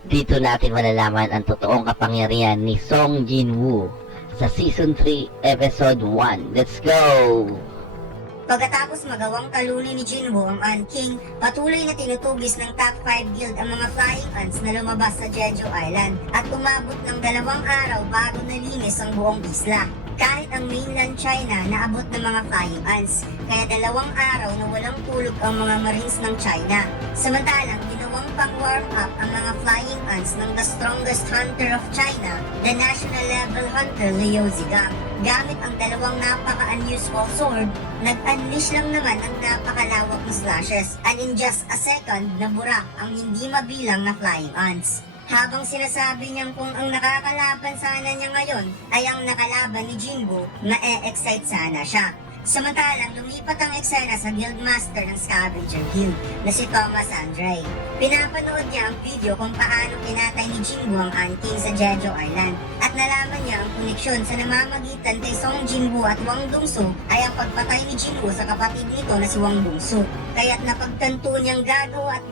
Dito natin malalaman ang totoong kapangyarihan ni Song Jin-woo sa Season 3, Episode 1. Let's go! Pagkatapos magawang talunin ni Jinwoo ang Ant King, patuloy na tinutugis ng top 5 guild ang mga flying ants na lumabas sa Jeju Island at umabot ng 2 araw bago nalinis ang buong isla. Kahit ang mainland China naabot ng mga flying ants, kaya 2 araw na walang tulog ang mga marines ng China. Samantalang ginawang pang-warm up ang mga flying ants ng the strongest hunter of China, the national level hunter Liu Zhigang. Gamit ang 2 napaka-unusual sword, nag-unleash lang naman ang napakalawak na slashes, and in just a second, naburak ang hindi mabilang na flying ants. Habang sinasabi niyang kung ang nakakalaban sana niya ngayon ay ang nakalaban ni Jinwoo, ma-excite sana siya. Samantalang lumipat ang eksena sa Guildmaster ng Scavenger Guild na si Thomas Andre. Pinapanood niya ang video kung paano pinatay ni Jinwoo ang Ant King sa Jeju Island at nalaman niya ang koneksyon sa namamagitan kay Song Jinwoo at Wang Dongsu ay ang pagpatay ni Jinwoo sa kapatid nito na si Wang Dongsu. Kaya't napagtanto niyang gagawa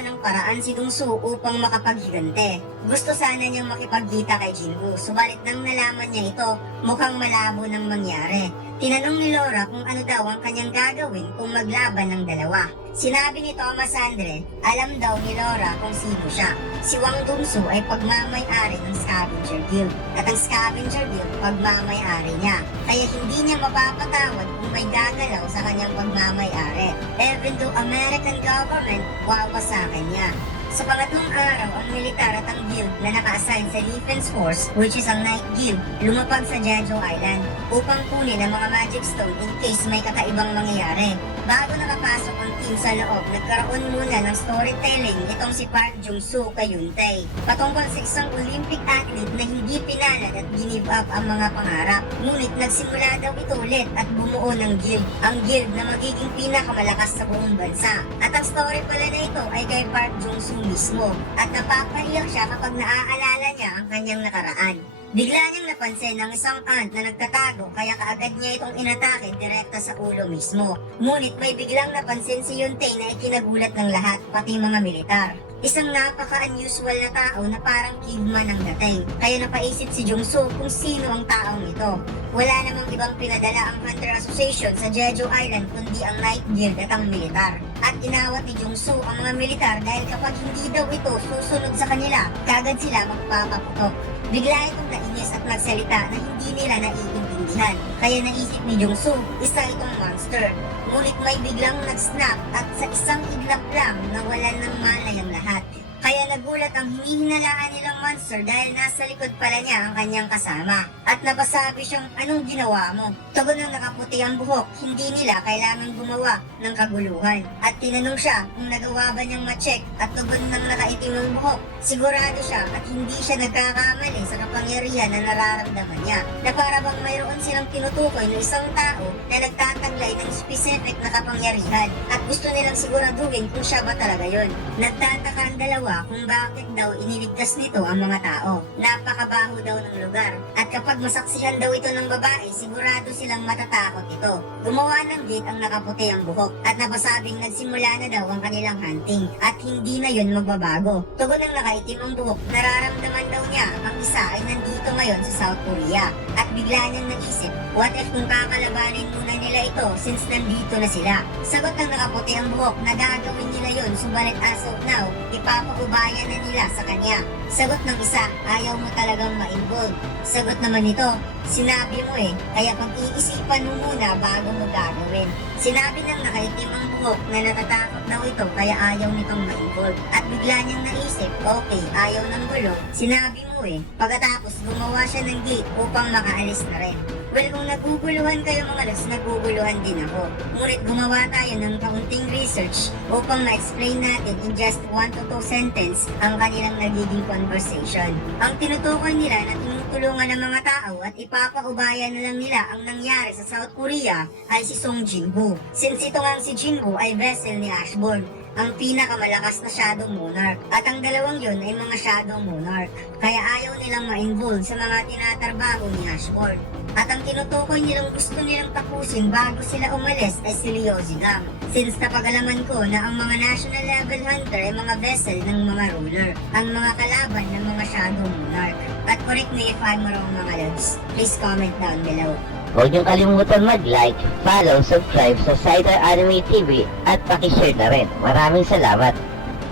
ng paraan si Dongsu upang makapaghigante. Gusto sana niyang makipagkita kay Jinwoo, subalit nang nalaman niya ito, mukhang malabo nang mangyari. Tinanong ni Laura kung ano daw ang kanyang gagawin kung maglaban ng dalawa. Sinabi ni Thomas Andre, alam daw ni Laura kung sino siya. Si Wang Dongsu ay pagmamay-ari ng Scavenger Guild at ang Scavenger Guild pagmamay-ari niya. Kaya hindi niya mapapatawad kung may gagalaw sa kanyang pagmamay-ari. Even though American government wawasakin niya. Sa pangatlong araw, ang militar at ang guild na naka-assign sa defense force, which is ang Night Guild, lumapag sa Jeju Island upang kunin ang mga magic stone in case may kakaibang mangyayari. Bago nakapasok ang team sa loob, nagkaroon muna ng storytelling itong si Park Jung-soo kay Yoon-tae patungkol sa isang Olympic athlete na hindi pinalad at give up ang mga pangarap. Ngunit nagsimula daw ito ulit at bumuo ng guild, ang guild na magiging pinakamalakas sa buong bansa. At ang story pala na ito ay kay Park Jung-soo mismo at napapaiyak siya kapag naaalala niya ang kanyang nakaraan. Bigla niyang napansin ng isang ant na nagtatago kaya kaagad niya itong inatake direkta sa ulo mismo. Ngunit may biglang napansin si Yoon-tae na ikinagulat ng lahat, pati mga militar. Isang napaka-unusual na tao na parang caveman ang dating. Kaya napaisip si Jung-soo kung sino ang taong ito. Wala namang ibang pinadala ang Hunter Association sa Jeju Island kundi ang Night Guild at ang militar. At inawat ni Jung-soo ang mga militar dahil kapag hindi daw ito susunod sa kanila, kagad sila magpapaputok. Bigla itong nainis at nagsalita na hindi nila naiintindihan. Kaya naisip ni Jung-soo, isa itong monster. Ngunit may biglang nag-snap at sa isang iglap lang nawalan ng malay ang lahat. Kaya nagulat ang hinihinalaan nilang monster dahil nasa likod pala niya ang kanyang kasama. At napasabi siyang, anong ginawa mo? Tugon ng nakaputi ang buhok, hindi nila kailangan gumawa ng kaguluhan. At tinanong siya kung nagawa ba niyang ma-check at tugon ng nakaitim ang buhok. Sigurado siya at hindi siya nagkakamali sa kapangyarihan na nararamdaman niya. Na para bang mayroon silang tinutukoy ng isang tao na nagtataglay ng specific na kapangyarihan at gusto nilang siguraduhin kung siya ba talaga yon. Nagtataka ang dalawa kung bakit daw iniligtas nito ang mga tao. Napakabaho daw ng lugar. At kapag masaksihan daw ito ng babae, sigurado silang matatakot ito. Gumawa ng gate ang nakaputi ang buhok at napasabing nagsimula na daw ang kanilang hunting at hindi na yun magbabago. Tugon ng nakaitim ang buhok, nararamdaman daw niya ang isa ay nandito ngayon sa South Korea. At bigla niyang naisip, what if kung kakalabanin muna nila ito since nandito na sila? Sagot ng nakaputi ang buhok na gagawin nila yun, subalit as of now, ipapaubayan na nila sa kanya. Sagot ng isa, ayaw mo talagang ma-involve. Sagot naman nito, sinabi mo eh, kaya pag-iisipan mo muna bago mo gagawin. Sinabi ng nakaitim ang buhok na natatakot daw ito kaya ayaw nitong ma-involve. At bigla niyang naisip, okay, ayaw ng gulo, sinabi mo eh. Pagkatapos gumawa siya ng gate upang makaalis na rin. Well, kung naguguluhan kayo mga lods, naguguluhan din ako. Ngunit gumawa tayo ng kaunting research upang ma-explain natin in just 1 to 2 sentence ang kanilang nagiging conversation. Ang tinutukoy nila na tinutulungan ng mga tao at ipapaubayan na lang nila ang nangyari sa South Korea ay si Song Jin-woo. Since ito nga si Jin-woo ay vessel ni Ashborn, ang pinakamalakas na Shadow Monarch. At ang dalawang yon ay mga Shadow Monarch, kaya ayaw nilang ma-involve sa mga tinatrabaho ni Ashford. At ang tinutukoy nilang gusto nilang tapusin bago sila umalis ay si Leo Zidam. Since napagalaman ko na ang mga national level hunter ay mga vessel ng mga ruler, ang mga kalaban ng mga Shadow Monarch. At correct me if I'm wrong mga loves, please comment down below. Huwag niyong kalimutan mag-like, follow, subscribe sa Cider Anime TV at pakishare na rin. Maraming salamat!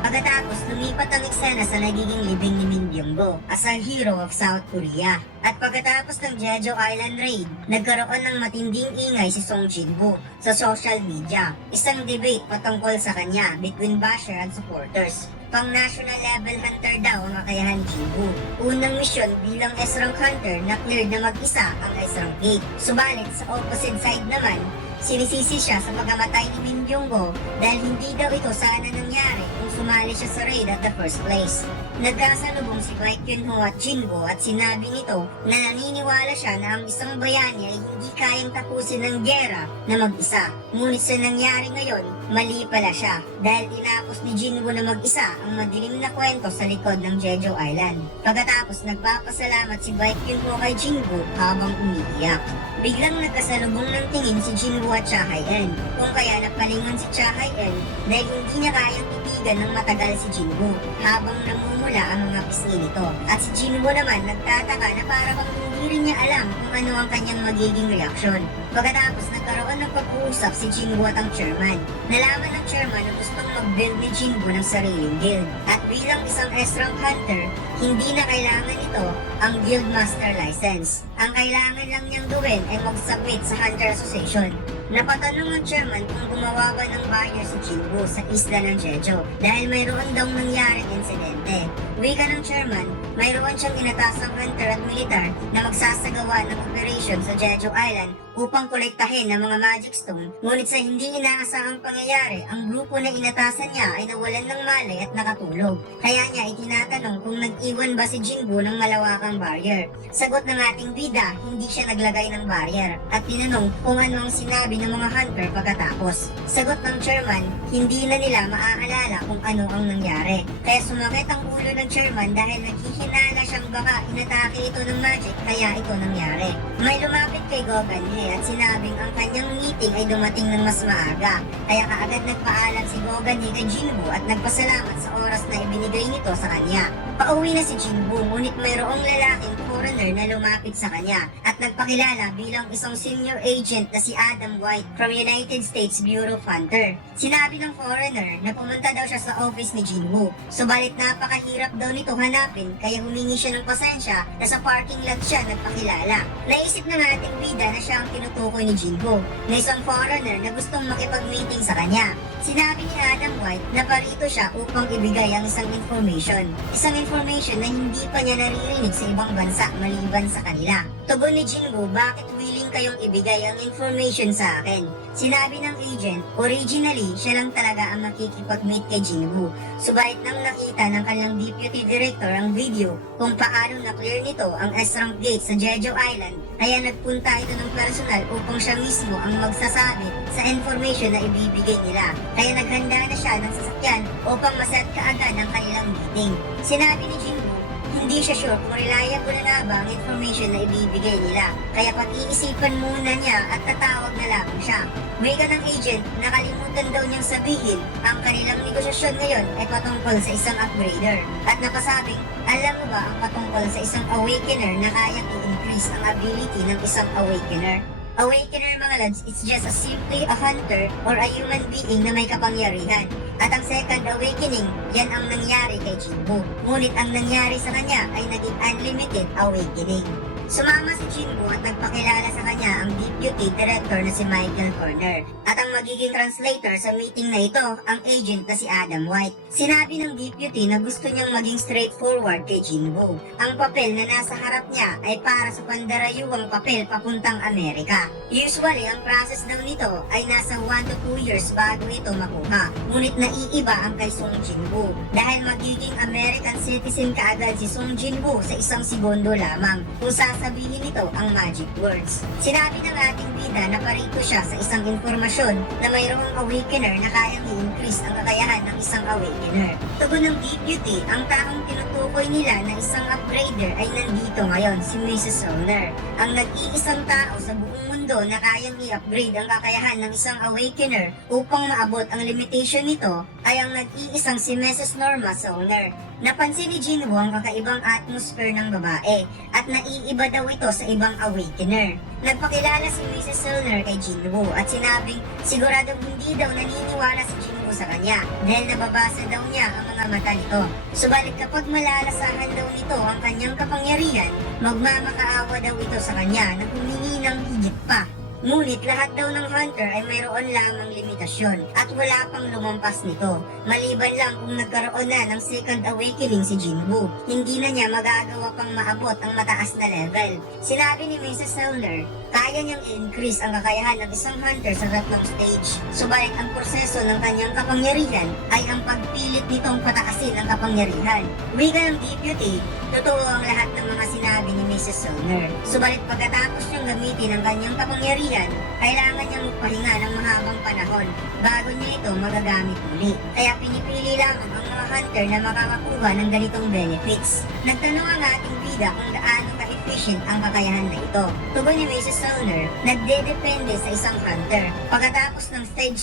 Pagkatapos, lumipat ang eksena sa nagiging libing ni Min Byung-go as a hero of South Korea. At pagkatapos ng Jeju Island raid, nagkaroon ng matinding ingay si Song Jin-woo sa social media. Isang debate patungkol sa kanya between basher and supporters. Pang national level hunter daw ang kakayahan Jin-woo. Unang misyon bilang S-rank hunter na cleared na mag-isa ang S-rank gate. Subalit sa opposite side naman, sinisisi siya sa pagkamatay ni Min Byung-go dahil hindi daw ito sana nangyari kung sumali siya sa raid at the first place. Nagkasalubong si Baek Kyun-ho at Jin-woo at sinabi nito na naniniwala siya na ang isang bayani ay hindi kayang tapusin ng giyera na mag-isa. Ngunit sa nangyari ngayon, mali pala siya dahil tinapos ni Jin-woo na mag-isa ang madilim na kwento sa likod ng Jeju Island. Pagkatapos nagpapasalamat si Baek Kyun-ho kay Jin-woo habang umiiyak. Biglang nagkasalubong ng tingin si Jin-woo at Cha Hae-in, kung kaya napalingon si Cha Hae-in dahil hindi niya kayang titigan ng matagal si Jin-woo habang namumula ang mga pisngi nito. At si Jin-woo naman nagtataka na para bang hindi rin niya alam kung ano ang kanyang magiging reaksyon. Pagkatapos nagkaroon ng pag-uusap si Jin-woo at ang chairman. Nalaman ng chairman na gustong mag-build ni Jin-woo ng sariling guild. At bilang isang S-rank hunter, hindi na kailangan ito ang Guild Master License. Ang kailangan lang niyang gawin ay mag-submit sa Hunter Association. Napatanong ang chairman kung gumawa ba ng barrier si Jin-woo sa isla ng Jeju dahil mayroon daw nangyaring insidente. Wika ng chairman, mayroon siyang inatasang hunter at militar na magsasagawa ng operation sa Jeju Island upang kolektahin ang mga magic stone. Ngunit sa hindi inaasahang pangyayari, ang grupo na inatasan niya ay nawalan ng malay at nakatulog. Kaya niya itinatanong kung nag-iwan ba si Jin-woo ng malawakang barrier. Sagot ng ating bida, hindi siya naglagay ng barrier at tinanong kung ano ang sinabi ng mga hunter pagkatapos. Sagot ng chairman, hindi na nila maaalala kung ano ang nangyari. Kaya sumakit ang ulo ng chairman dahil naghihinala siyang baka inatake ito ng magic kaya ito nangyari. May lumapit kay Gogan He at sinabing ang kanyang meeting ay dumating ng mas maaga. Kaya kaagad nagpaalam si Gogan He kay Jin-woo at nagpasalamat sa oras na ibinigay nito sa kanya. Pauwi na si Jin-woo ngunit mayroong lalaking foreigner na lumapit sa kanya at nagpakilala bilang isang senior agent na si Adam White from United States Bureau of Hunter. Sinabi ng foreigner na pumunta daw siya sa office ni Jin-woo. Subalit napakahirap daw nito hanapin kaya humingi siya ng pasensya na sa parking lot siya nagpakilala. Naisip ng ating bida na siya ang tinutukoy ni Jin-woo na isang foreigner na gustong makipag-meeting sa kanya. Sinabi ni Adam White na parito siya upang ibigay ang isang information. Isang information na hindi pa niya naririnig sa ibang bansa maliban sa kanila. Tugon ni Jin-woo, bakit willing kayong ibigay ang information sa akin? Sinabi ng agent, originally, siya lang talaga ang makikipag-meet kay Jin-woo. Subalit nang nakita ng kanyang deputy director ang video kung paano na-clear nito ang S-rank gate sa Jeju Island, kaya nagpunta ito ng personal upang siya mismo ang magsasabi sa information na ibibigay nila. Kaya naghanda na siya ng sasakyan upang maset kaagad ang kanilang meeting. Sinabi ni Jin-woo, hindi siya sure kung reliable na ba ang information na ibibigay nila. Kaya pag-iisipan muna niya at tatawag na lamang siya. Wika ng agent, nakalimutan daw niyang sabihin ang kanilang negosasyon ngayon ay patungkol sa isang upgrader. At napasabing, alam mo ba ang patungkol sa isang awakener na kayang i-increase ang ability ng isang awakener? Awakener mga lads, it's just simply a hunter or a human being na may kapangyarihan. At ang second awakening, yan ang nangyari kay Jin-woo. Ngunit ang nangyari sa kanya ay naging unlimited awakening. Sumama si Jin-woo at nagpakilala sa kanya ang deputy director na si Michael Corner. At ang magiging translator sa meeting na ito, ang agent na si Adam White. Sinabi ng deputy na gusto niyang maging straightforward kay Jin-woo. Ang papel na nasa harap niya ay para sa pandarayuwang papel papuntang Amerika. Usually, ang process daw nito ay nasa 1 to 2 years bago ito makuha. Ngunit naiiba ang kay Song Jin-woo dahil magiging American citizen kaagad si Song Jin-woo sa isang segundo lamang. Kung sasabihin nito ang magic words. Sinabi ng ating bida na parito siya sa isang informasyon na mayroong awakener na kayang i-increase ang kakayahan ng isang awakener. Tugon ng deputy, ang taong tinutukoy nila na isang upgrader ay nandito ngayon, si Mrs. Zollner. Ang nag-iisang tao sa buong mundo na kayang i-upgrade ang kakayahan ng isang awakener upang maabot ang limitation nito ay ang nag-iisang si Mrs. Norma Zollner. Napansin ni Jinwoo ang kakaibang atmosphere ng babae at naiiba daw ito sa ibang awakener. Nagpakilala si Mrs. Zollner kay Jinwoo at sinabing siguradong hindi daw naniniwala si Jinwoo sa kanya dahil nababasa daw niya ang mga mata nito. Subalit kapag malalasahan daw nito ang kanyang kapangyarihan, magmamakaawa daw ito sa kanya na humingi ng higit pa. Ngunit lahat daw ng hunter ay mayroon lamang limitasyon at wala pang lumampas nito. Maliban lang kung nagkaroon na ng second awakening si Jinwoo, hindi na niya magagawa pang maabot ang mataas na level. Sinabi ni Mrs. Zollner, kaya niyang i-increase ang kakayahan ng isang hunter sa tatlong stage. Subalit ang proseso ng kanyang kapangyarihan ay ang pagpilit nitong pataasin ang kapangyarihan. Wika ng deputy, totoo ang lahat ng mga sinabi ni Mrs. Zollner. Subalit pagkatapos niyang gamitin ang kanyang kapangyarihan, kailangan niyang magpahinga ng mahabang panahon bago niya ito magagamit muli. Kaya pinipili lamang ang mga hunter na makakakuha ng ganitong benefits. Nagtanong ang ating bida kung gaano ka-efficient ang kakayahan na ito. Tugon ni Mrs. Zollner, nagdedepende sa isang hunter. Pagkatapos ng stage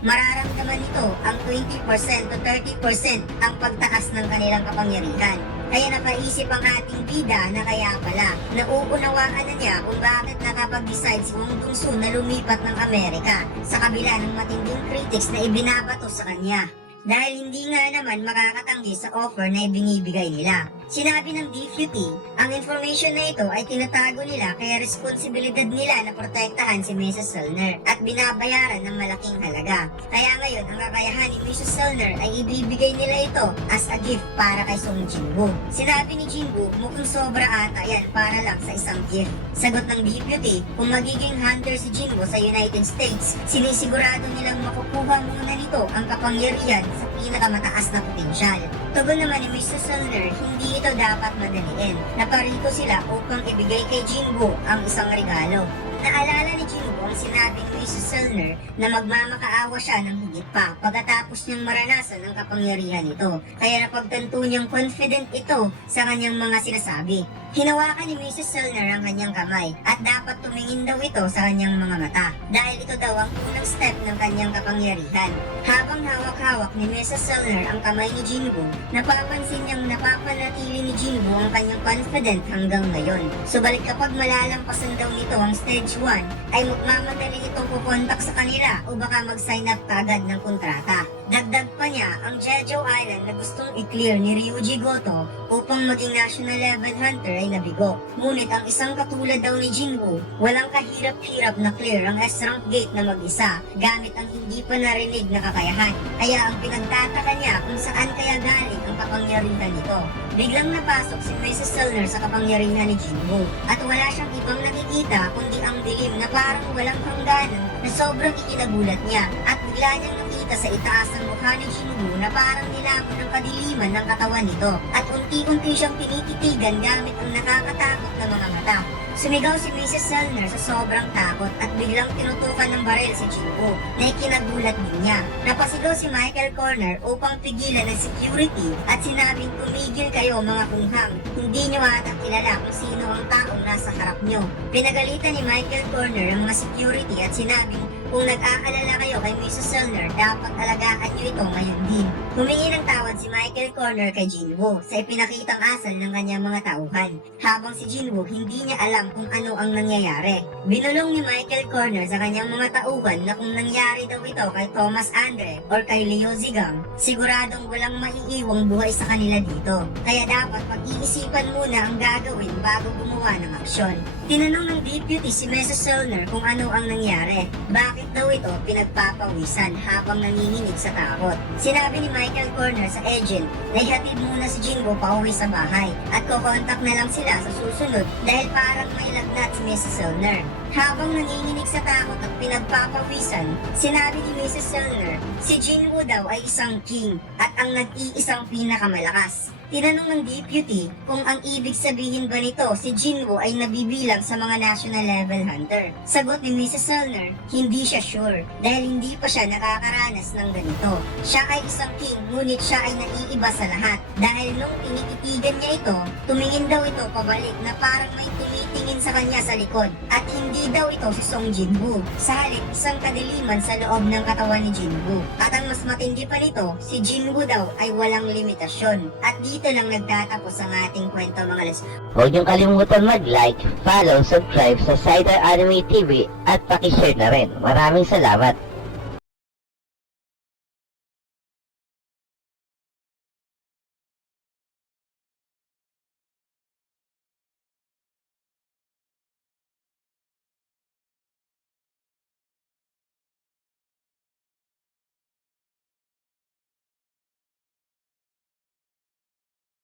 3, mararamdaman nito ang 20% to 30% ang pagtaas ng kanilang kapangyarihan. Kaya napaisip ang ating bida na kaya pala, nauunawaan na niya kung bakit nakapag-decide si Wong Dong-Soo na lumipat ng Amerika sa kabila ng matinding critics na ibinabato sa kanya. Dahil hindi nga naman makakatanggi sa offer na ibinibigay nila. Sinabi ng deputy, ang information na ito ay tinatago nila kaya responsibilidad nila na protektahan si Mrs. Zollner at binabayaran ng malaking halaga. Kaya ngayon, ang kakayahan ni Mrs. Zollner ay ibibigay nila ito as a gift para kay Song Jinwoo. Sinabi ni Jinwoo, mukhang sobra ata yan para lang sa isang gift. Sagot ng deputy, kung magiging hunter si Jinwoo sa United States, sinisigurado nilang makukuha muna nito ang kapangyarihan sa pinakamataas na potensyal. Tugon naman ni Mrs. Zollner, hindi ito dapat madaliin. Naparito sila upang ibigay kay Jinwoo ang isang regalo. Naalala ni Jinwoo ang sinabi ni Mrs. Zollner na magmamakaawa siya ng higit pa pagkatapos niyang maranasan ang kapangyarihan nito. Kaya napagtanto niyang confident ito sa kanyang mga sinasabi. Hinawakan ni Mrs. Zollner ang kanyang kamay at dapat tumingin daw ito sa kanyang mga mata dahil ito daw ang unang step ng kanyang kapangyarihan. Habang hawak-hawak ni Mrs. Zollner ang kamay ni Jinwoo, napapansin niyang napapanatili ni Jinwoo ang kanyang confident hanggang ngayon. Subalit kapag malalampasan daw nito ang stage 1, ay magmamadali itong pupuntak sa kanila o baka mag-sign up kagad ng kontrata. Dagdag pa niya ang Jeju Island na gustong i-clear ni Ryuji Goto upang maging national level hunter ay nabigo. Ngunit ang isang katulad daw ni Jinwoo, walang kahirap-hirap na clear ang S-rank gate na mag-isa gamit ang hindi pa narinig na kakayahan. Kaya ang pinagtataka niya kung saan kaya galing ang kapangyarihan nito. Biglang napasok si Mrs. Zollner sa kapangyarihan ni Jinwoo at wala siyang ibang nakikita kundi ang dilim na parang walang hangganan na sobrang ikinagulat niya at bigla niyang nakita sa itaas ng mukha ni Jinwoo na parang nilamon ng kadiliman ng katawan nito at unti-unti siyang tinititigan gamit ang nakakatakot na mga mata. Sumigaw si Mrs. Zollner sa sobrang takot at biglang tinutukan ng baril si Jinwoo na ikinagulat din niya. Napasigaw si Michael Corner upang pigilan ng security at sinabing tumigil kayo mga kunghang. Hindi niyo ata kilala kung sino ang taong nasa harap niyo. Pinagalitan ni Michael Corner ang mga security at sinabing kung nag-aalala kayo kay Mrs. Zollner, dapat alagaan niyo ito ngayon din. Humingi ng tawad si Michael Corner kay Jinwoo sa ipinakitang asal ng kanyang mga tauhan. Habang si Jinwoo hindi niya alam kung ano ang nangyayari. Binulong ni Michael Corner sa kanyang mga tauhan na kung nangyari daw ito kay Thomas Andre or kay Leo Zigang, siguradong walang maiiwang buhay sa kanila dito. Kaya dapat pag-iisipan muna ang gagawin bago gumawa ng aksyon. Tinanong ng deputy si Mrs. Zollner kung ano ang nangyari. Bakit daw ito pinagpapawisan habang nanginginig sa takot? Sinabi ni Michael Corner sa agent na ihatid muna si Jinwoo pauwi sa bahay at kukontak na lang sila sa susunod dahil parang may lagnat si Mrs. Zollner. Habang nanginginig sa takot at pinagpapawisan, sinabi ni Mrs. Selner, si Jinwoo daw ay isang king at ang nag-iisang pinakamalakas. Tinanong ng deputy kung ang ibig sabihin ba nito si Jinwoo ay nabibilang sa mga national level hunter. Sagot ni Mrs. Selner, hindi siya sure dahil hindi pa siya nakakaranas ng ganito. Siya ay isang king ngunit siya ay naiiba sa lahat dahil nung tinititigan niya ito, tumingin daw ito pabalik na parang may tumitingin sa kanya sa likod at hindi daw ito si Song Jinwoo. Sa halip, isang kadiliman sa loob ng katawan ni Jinwoo. At ang mas matindi pa nito, si Jinwoo daw ay walang limitasyon. At dito lang nagtatapos ang ating kwento mga les. Huwag niyong kalimutan mag-like, follow, subscribe sa Cider Anime TV at pakishare na rin. Maraming salamat!